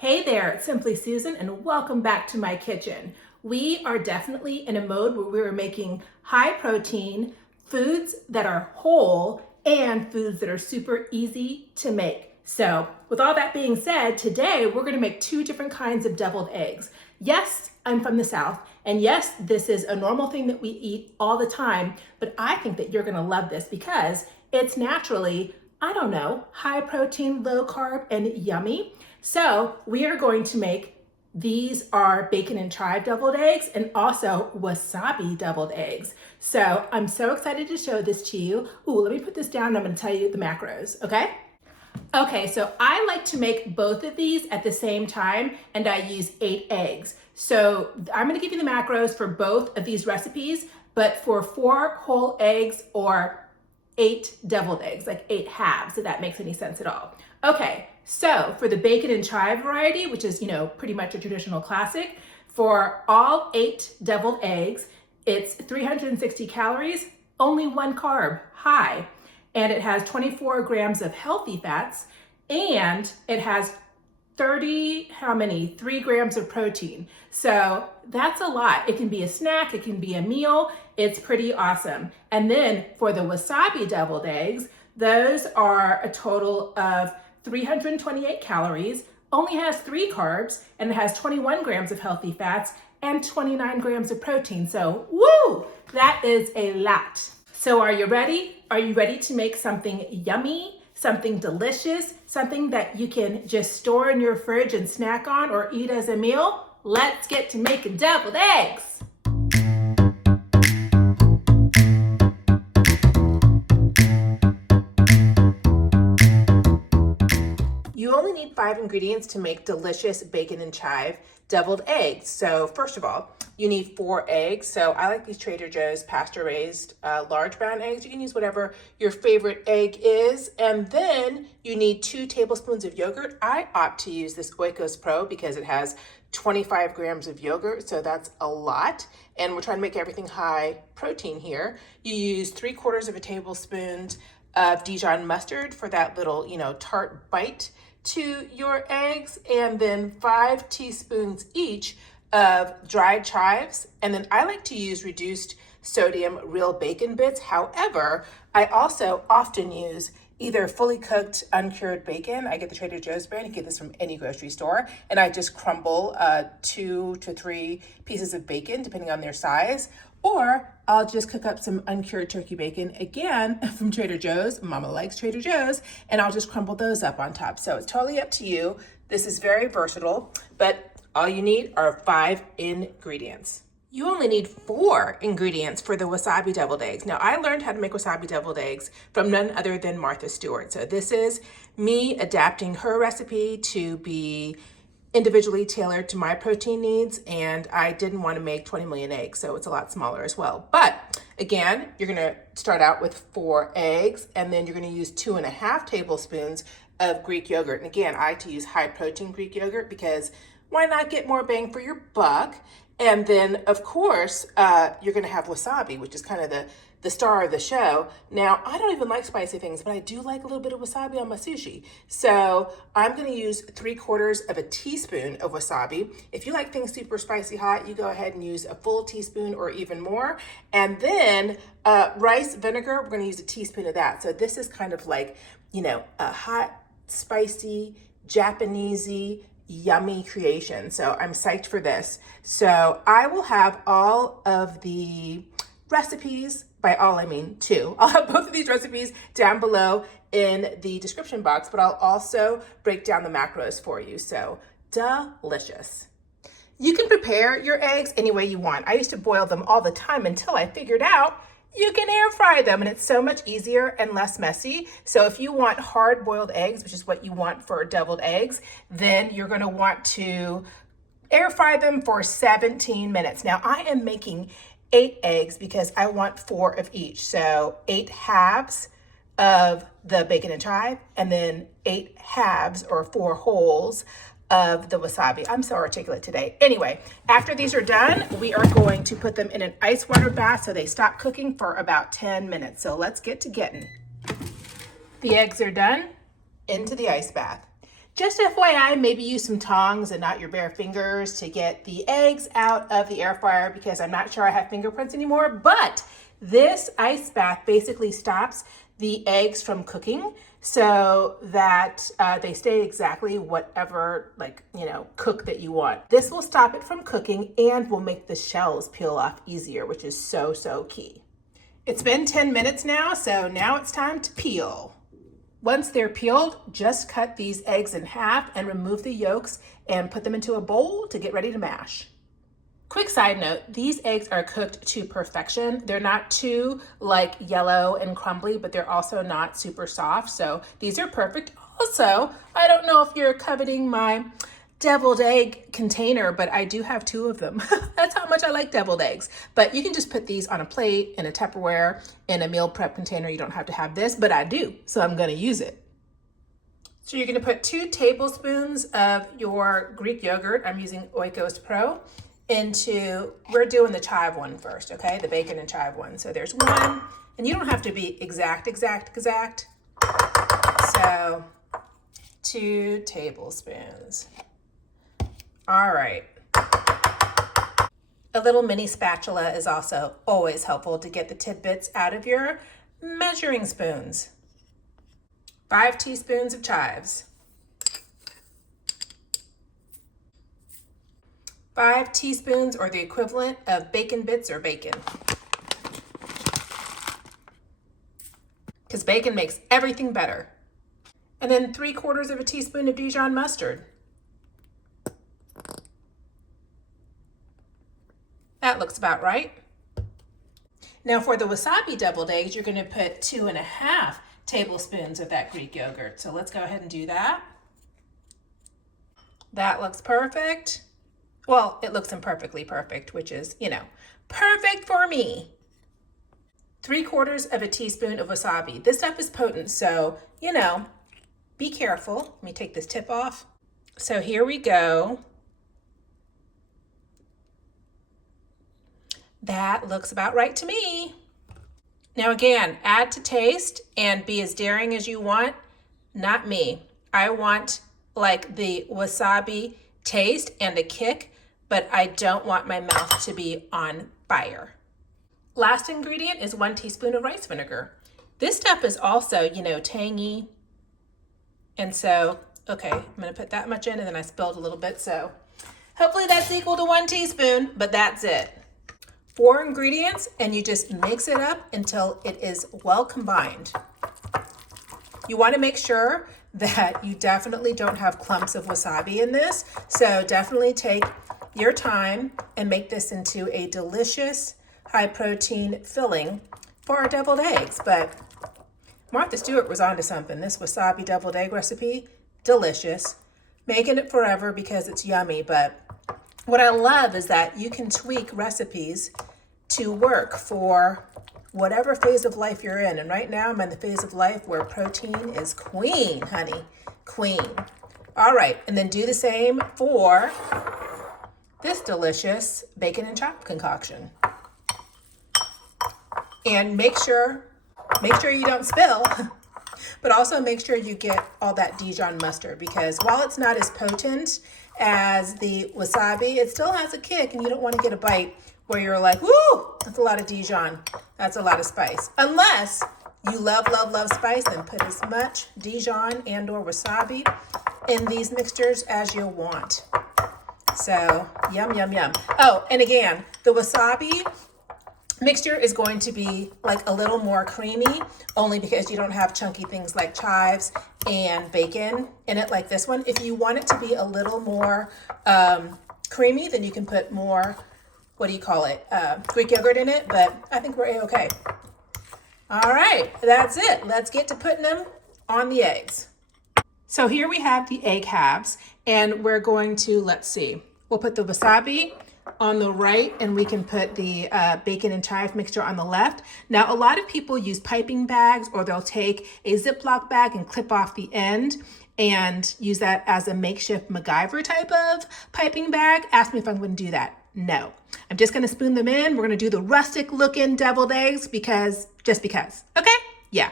Hey there, it's Simply Susan and welcome back to my kitchen. We are definitely in a mode where we're making high protein foods that are whole and foods that are super easy to make. So with all that being said, today we're going to make two different kinds of deviled eggs. Yes, I'm from the South, and yes, this is a normal thing that we eat all the time, but I think that you're going to love this because it's naturally, I don't know, high protein, low carb, and yummy. So we are going to make, these are bacon and chive deviled eggs and also wasabi deviled eggs. So I'm so excited to show this to you. Ooh, let me put this down and I'm gonna tell you the macros, okay? Okay, so I like to make both of these at the same time and I use 8 eggs. So I'm gonna give you the macros for both of these recipes, but for 4 whole eggs or 8 deviled eggs, like 8 halves, if that makes any sense at all. Okay, so for the bacon and chive variety, which is, pretty much a traditional classic, for all 8 deviled eggs, it's 360 calories, only 1 carb, high, and it has 24 grams of healthy fats, and it has 3 grams of protein. So that's a lot. It can be a snack, it can be a meal. It's pretty awesome. And then for the wasabi deviled eggs, those are a total of 328 calories, only has 3 carbs, and it has 21 grams of healthy fats and 29 grams of protein. So, woo, that is a lot. So are you ready? Are you ready to make something yummy, something delicious, something that you can just store in your fridge and snack on or eat as a meal? Let's get to making deviled eggs. You only need 5 ingredients to make delicious bacon and chive deviled eggs. So first of all, you need 4 eggs. So I like these Trader Joe's pasture-raised large brown eggs. You can use whatever your favorite egg is. And then you need 2 tablespoons of yogurt. I opt to use this Oikos Pro because it has 25 grams of yogurt, so that's a lot. And we're trying to make everything high protein here. You use 3/4 of a tablespoon of Dijon mustard for that little, tart bite to your eggs, and then 5 teaspoons each of dried chives. And then I like to use reduced sodium real bacon bits. However, I also often use either fully cooked uncured bacon. I get the Trader Joe's brand. You get this from any grocery store. And I just crumble 2 to 3 pieces of bacon, depending on their size. Or I'll just cook up some uncured turkey bacon, again, from Trader Joe's. Mama likes Trader Joe's. And I'll just crumble those up on top. So it's totally up to you. This is very versatile, but all you need are 5 ingredients. You only need 4 ingredients for the wasabi deviled eggs. Now, I learned how to make wasabi deviled eggs from none other than Martha Stewart. So this is me adapting her recipe to be individually tailored to my protein needs, and I didn't want to make 20 million eggs, so it's a lot smaller as well. But again, you're gonna start out with 4 eggs, and then you're gonna use 2.5 tablespoons of Greek yogurt. And again, I like to use high protein Greek yogurt because why not get more bang for your buck? And then, of course, you're going to have wasabi, which is kind of the star of the show. Now, I don't even like spicy things, but I do like a little bit of wasabi on my sushi. So I'm going to use 3/4 of a teaspoon of wasabi. If you like things super spicy hot, you go ahead and use a full teaspoon or even more. And then rice vinegar, we're going to use a teaspoon of that. So this is kind of like, a hot, spicy, Japanesey, yummy creation. So I'm psyched for this. So I will have all of the recipes, by all I mean 2. I'll have both of these recipes down below in the description box, but I'll also break down the macros for you. So delicious. You can prepare your eggs any way you want. I used to boil them all the time until I figured out you can air fry them, and it's so much easier and less messy. So if you want hard boiled eggs, which is what you want for deviled eggs, then you're gonna want to air fry them for 17 minutes. Now I am making 8 eggs because I want 4 of each. So 8 halves of the bacon and chive, and then 8 halves or 4 wholes of the wasabi. I'm so articulate today. Anyway, after these are done, we are going to put them in an ice water bath so they stop cooking for about 10 minutes. So let's get to getting. The eggs are done, into the ice bath. Just FYI, maybe use some tongs and not your bare fingers to get the eggs out of the air fryer, because I'm not sure I have fingerprints anymore, but this ice bath basically stops the eggs from cooking so that they stay exactly whatever, like, cook that you want. This will stop it from cooking and will make the shells peel off easier, which is so, so key. It's been 10 minutes now, so now it's time to peel. Once they're peeled, just cut these eggs in half and remove the yolks and put them into a bowl to get ready to mash. Quick side note, these eggs are cooked to perfection. They're not too yellow and crumbly, but they're also not super soft. So these are perfect. Also, I don't know if you're coveting my deviled egg container, but I do have 2 of them. That's how much I like deviled eggs. But you can just put these on a plate, in a Tupperware, in a meal prep container. You don't have to have this, but I do, so I'm gonna use it. So you're gonna put 2 tablespoons of your Greek yogurt, I'm using Oikos Pro, we're doing the chive one first, okay? The bacon and chive one. So there's 1, and you don't have to be exact. So 2 tablespoons. All right. A little mini spatula is also always helpful to get the tidbits out of your measuring spoons. 5 teaspoons of chives. 5 teaspoons or the equivalent of bacon bits or bacon. Because bacon makes everything better. And then 3/4 teaspoon of Dijon mustard. That looks about right. Now for the wasabi deviled eggs, you're gonna put 2.5 tablespoons of that Greek yogurt. So let's go ahead and do that. That looks perfect. Well, it looks imperfectly perfect, which is, perfect for me. 3/4 teaspoon of wasabi. This stuff is potent, so, be careful. Let me take this tip off. So here we go. That looks about right to me. Now again, add to taste and be as daring as you want. Not me. I want the wasabi taste and a kick, but I don't want my mouth to be on fire. Last ingredient is 1 teaspoon of rice vinegar. This stuff is also, tangy. And so, okay, I'm gonna put that much in, and then I spilled a little bit, so hopefully that's equal to 1 teaspoon, but that's it. 4 ingredients, and you just mix it up until it is well combined. You want to make sure that you definitely don't have clumps of wasabi in this, so definitely take your time and make this into a delicious high protein filling for our deviled eggs. But Martha Stewart was onto something. This wasabi deviled egg recipe, delicious. Making it forever because it's yummy, but what I love is that you can tweak recipes to work for whatever phase of life you're in. And right now I'm in the phase of life where protein is queen, honey, queen. All right, and then do the same for this delicious bacon and chop concoction. And make sure you don't spill, but also make sure you get all that Dijon mustard, because while it's not as potent as the wasabi, it still has a kick, and you don't want to get a bite where you're like, woo, that's a lot of Dijon. That's a lot of spice. Unless you love, love, love spice, then put as much Dijon and or wasabi in these mixtures as you want. So yum, yum, yum. Oh, and again, the wasabi mixture is going to be a little more creamy, only because you don't have chunky things like chives and bacon in it like this one. If you want it to be a little more creamy, then you can put more, Greek yogurt in it, but I think we're A-okay. All right, that's it. Let's get to putting them on the eggs. So here we have the egg halves, and we're going to, we'll put the wasabi on the right, and we can put the bacon and chive mixture on the left. Now, a lot of people use piping bags, or they'll take a Ziploc bag and clip off the end and use that as a makeshift MacGyver type of piping bag. Ask me if I'm going to do that. No, I'm just going to spoon them in. We're going to do the rustic looking deviled eggs just because. Okay? Yeah.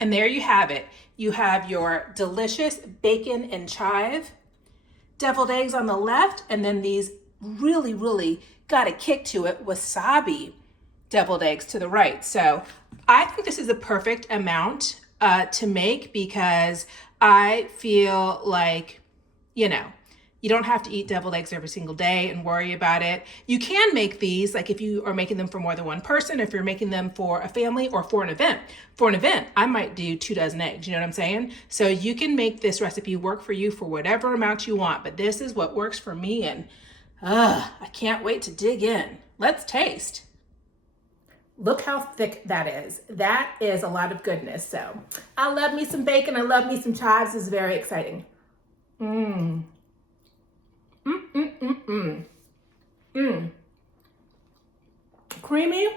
And there you have it. You have your delicious bacon and chive deviled eggs on the left, and then these really, really got a kick to it, wasabi deviled eggs to the right. So I think this is the perfect amount to make, because I feel like, you know, you don't have to eat deviled eggs every single day and worry about it. You can make these, like if you are making them for more than one person, if you're making them for a family or for an event. For an event, I might do 2 dozen eggs, you know what I'm saying? So you can make this recipe work for you for whatever amount you want, but this is what works for me, and I can't wait to dig in. Let's taste. Look how thick that is. That is a lot of goodness. So I love me some bacon. I love me some chives. This is very exciting. Creamy.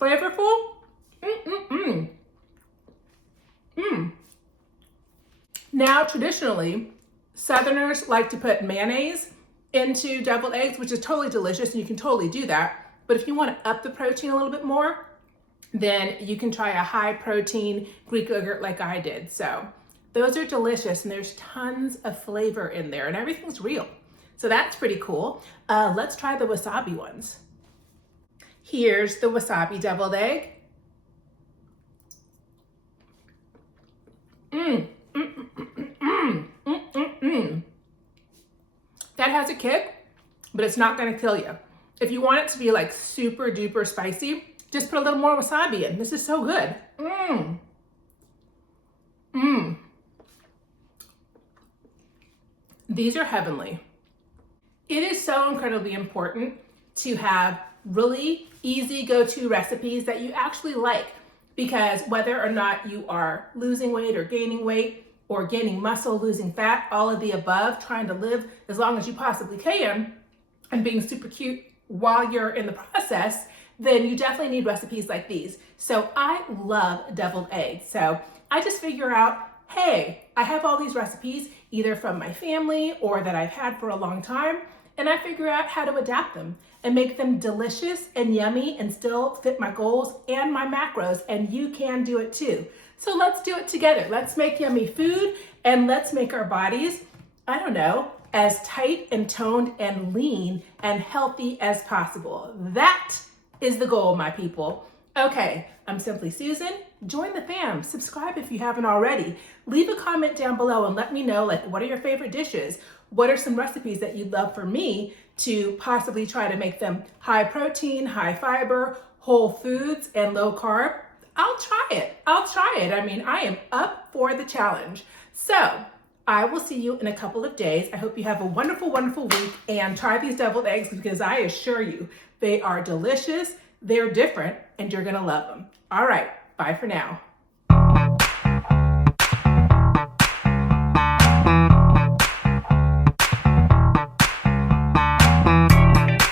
Flavorful. Now, traditionally, Southerners like to put mayonnaise into deviled eggs, which is totally delicious, and you can totally do that. But if you want to up the protein a little bit more, then you can try a high protein Greek yogurt like I did. So those are delicious, and there's tons of flavor in there, and everything's real. So that's pretty cool. Let's try the wasabi ones. Here's the wasabi deviled egg. That has a kick, but it's not gonna kill you. If you want it to be like super duper spicy, just put a little more wasabi in. This is so good. These are heavenly. It is so incredibly important to have really easy go-to recipes that you actually like, because whether or not you are losing weight or gaining weight or gaining muscle, losing fat, all of the above, trying to live as long as you possibly can and being super cute while you're in the process, then you definitely need recipes like these. So I love deviled eggs. So I just figure out, hey, I have all these recipes either from my family or that I've had for a long time, and I figure out how to adapt them and make them delicious and yummy and still fit my goals and my macros, and you can do it too. So let's do it together. Let's make yummy food, and let's make our bodies, I don't know, as tight and toned and lean and healthy as possible. That is the goal, my people. Okay, I'm Simply Susan. Join the fam. Subscribe if you haven't already. Leave a comment down below and let me know, like, what are your favorite dishes? What are some recipes that you'd love for me to possibly try to make them high protein, high fiber, whole foods, and low carb? I'll try it. I mean, I am up for the challenge. So I will see you in a couple of days. I hope you have a wonderful, wonderful week, and try these deviled eggs, because I assure you they are delicious, they're different, and you're gonna love them. All right, bye for now.